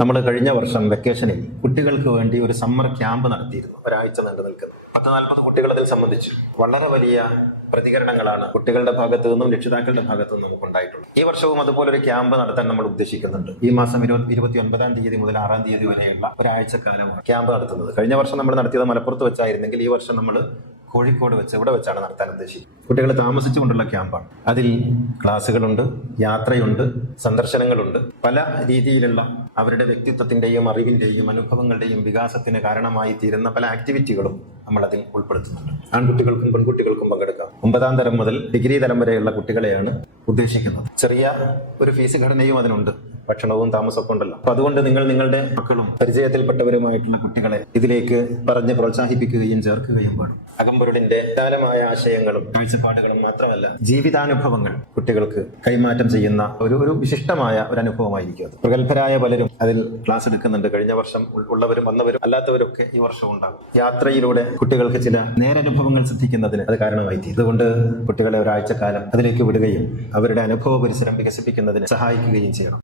നമ്മൾ കഴിഞ്ഞ വർഷം വെക്കേഷനിൽ കുട്ടികൾക്ക് വേണ്ടി ഒരു സമ്മർ ക്യാമ്പ് നടത്തിയിരുന്നു. ഒരാഴ്ച നീണ്ടു നിൽക്കുന്നത് 10-40 കുട്ടികൾ അതിൽ സംബന്ധിച്ചു. വളരെ വലിയ പ്രതികരണങ്ങളാണ് കുട്ടികളുടെ ഭാഗത്തു നിന്നും രക്ഷിതാക്കളുടെ ഭാഗത്തു നിന്നും നമുക്ക് ഉണ്ടായിട്ടുള്ളത്. ഈ വർഷവും അതുപോലെ ഒരു ക്യാമ്പ് നടത്താൻ നമ്മൾ ഉദ്ദേശിക്കുന്നുണ്ട്. ഈ മാസം 29-ാം തീയതി മുതൽ 6-ാം തീയതി വരെയുള്ള ഒരാഴ്ചക്കാലം ക്യാമ്പ് നടത്തുന്നത്. കഴിഞ്ഞ വർഷം നമ്മൾ നടത്തിയത് മലപ്പുറത്ത് വെച്ചായിരുന്നെങ്കിൽ ഈ വർഷം നമ്മൾ കോഴിക്കോട് വെച്ച് ഇവിടെ വെച്ചാണ് നടത്താൻ ഉദ്ദേശിക്കുന്നത്. കുട്ടികൾ താമസിച്ചുകൊണ്ടുള്ള ക്യാമ്പാണ്. അതിൽ ക്ലാസ്സുകളുണ്ട്, യാത്രയുണ്ട്, സന്ദർശനങ്ങളുണ്ട്. പല രീതിയിലുള്ള അവരുടെ വ്യക്തിത്വത്തിന്റെയും അറിവിന്റെയും അനുഭവങ്ങളുടെയും വികാസത്തിന് കാരണമായി തീരുന്ന പല ആക്ടിവിറ്റികളും നമ്മൾ അതിൽ ഉൾപ്പെടുത്തുന്നുണ്ട്. ആൺകുട്ടികൾക്കും പെൺകുട്ടികൾക്കും പങ്കെടുക്കാം. 9ാം തരം മുതൽ ഡിഗ്രി തലം വരെയുള്ള കുട്ടികളെയാണ് ഉദ്ദേശിക്കുന്നത്. ചെറിയ ഒരു ഫീസ് ഘടനയും അതിനുണ്ട്, ഭക്ഷണവും താമസമൊക്കെ ഉണ്ടല്ലോ. അപ്പൊ അതുകൊണ്ട് നിങ്ങൾ നിങ്ങളുടെ മക്കളും പരിചയത്തിൽപ്പെട്ടവരുമായിട്ടുള്ള കുട്ടികളെ ഇതിലേക്ക് പറഞ്ഞ് പ്രോത്സാഹിപ്പിക്കുകയും ചേർക്കുകയും വേണം. അകമ്പൊരുളിന്റെ വിശാലമായ ആശയങ്ങളും കാഴ്ചപ്പാടുകളും മാത്രമല്ല, ജീവിതാനുഭവങ്ങൾ കുട്ടികൾക്ക് കൈമാറ്റം ചെയ്യുന്ന ഒരു വിശിഷ്ടമായ ഒരു അനുഭവമായിരിക്കും അത്. പ്രഗത്ഭരായ പലരും അതിൽ ക്ലാസ് എടുക്കുന്നുണ്ട്. കഴിഞ്ഞ വർഷം ഉള്ളവരും വന്നവരും അല്ലാത്തവരൊക്കെ ഈ വർഷം ഉണ്ടാകും. യാത്രയിലൂടെ കുട്ടികൾക്ക് ചില നേരനുഭവങ്ങൾ സിദ്ധിക്കുന്നതിന് അത് കാരണമായി തീരും. അതുകൊണ്ട് കുട്ടികളെ ഒരാഴ്ചക്കാലം അതിലേക്ക് വിടുകയും അവരുടെ അനുഭവ പരിസരം വികസിപ്പിക്കുന്നതിന് സഹായിക്കുകയും ചെയ്യണം.